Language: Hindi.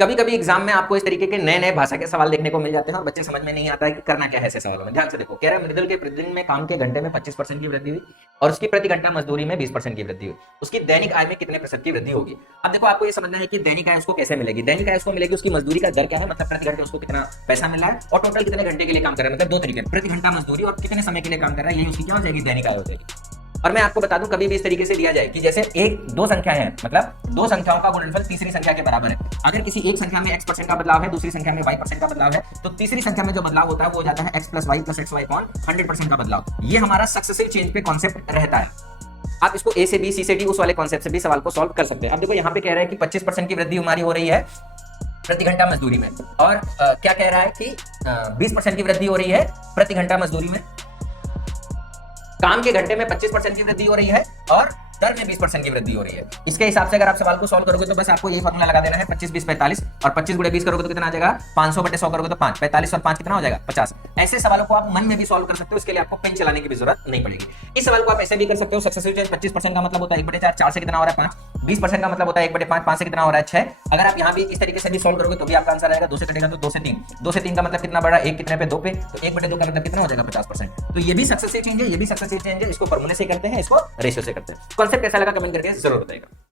कभी कभी एग्जाम में आपको इस तरीके के नए नए भाषा के सवाल देखने को मिल जाते हैं और बच्चे समझ में नहीं आता है कि करना क्या है ऐसे सवालों में। ध्यान से देखो, कह रहा है मृदुल के प्रतिदिन में काम के घंटे में 25% की वृद्धि हुई और उसकी प्रति घंटा मजदूरी में 20% की वृद्धि हुई। उसकी दैनिक आय में कितने प्रतिशत की वृद्धि होगी। अब देखो, आपको ये समझना है कि दैनिक आय उसको कैसे मिलेगी। दैनिक आय उसको मिलेगी उसकी मजदूरी का दर क्या है, मतलब प्रति घंटे उसको कितना पैसा मिल रहा है, और टोटल कितने घंटे के लिए काम कर रहा है, मतलब दो तरीके, प्रति घंटा मजदूरी और कितने समय के लिए काम कर रहा है, यही उसकी क्या हो जाएगी, दैनिक आय हो जाएगी। और मैं आपको बता दूं, कभी भी इस तरीके से दिया जाए कि जैसे एक दो संख्याएं हैं, मतलब दो संख्याओं का गुणनफल तीसरी संख्या के बराबर है। अगर किसी एक संख्या में x% का बदलाव है, दूसरी संख्या में y% का बदलाव है, तो तीसरी संख्या में जो बदलाव होता है वो हो जाता है x plus Y plus X Y upon 100% का बदलाव। ये हमारा सक्सेसिव चेंज पे कॉन्सेप्ट रहता है। आप इसको ए से बी, सी से डी, उस वाले कॉन्सेप्ट से भी सवाल को सॉल्व कर सकते हैं। अब देखो, यहाँ पे कह रहा है कि 25% की वृद्धि हमारी हो रही है प्रति घंटा मजदूरी में, और क्या कह रहा है कि 20% की वृद्धि हो रही है प्रति घंटा मजदूरी में। काम के घंटे में 25% की वृद्धि हो रही है और दर में 20% की वृद्धि हो रही है। इसके हिसाब से अगर आप सवाल को सॉल्व करोगे तो बस आपको यही फॉर्मूला लगा देना है, 25 20 45, और 25 गुणे 20 करोगे तो कितना आ जाएगा, 500 बटे 100 करोगे तो 5, 45 और 5 कितना हो जाएगा, 50। ऐसे सवालों को आप मन में भी सॉल्व कर सकते हो, इसके लिए आपको पेन चलाने की भी जरूरत नहीं पड़ेगी। इस सवाल को आप ऐसे भी कर सकते हो, सक्सेसिव चेंज 25% का मतलब होता है 1/4, 4 से कितना हो रहा है 5, 20% का मतलब होता है 1/5, 5 से कितना हो रहा है 6। अगर आप यहाँ भी इस तरीके से भी सॉल्व करोगे तो भी आपका आंसर आएगा। 2 से कटेगा तो 2 से 3, 2 से 3 का मतलब कितना बढ़ा, 1 कितने पे 2 पे, तो 1/2 का मतलब कितना हो जाएगा 50%। तो ये भी सक्सेसिव चेंज है, ये भी सक्सेसिव चेंज है। इसको फॉर्मूले से करते हैं, इसको रेशियो से करते हैं। कॉन्सेप्ट कैसा लगा कमेंट करके जरूर बताइएगा।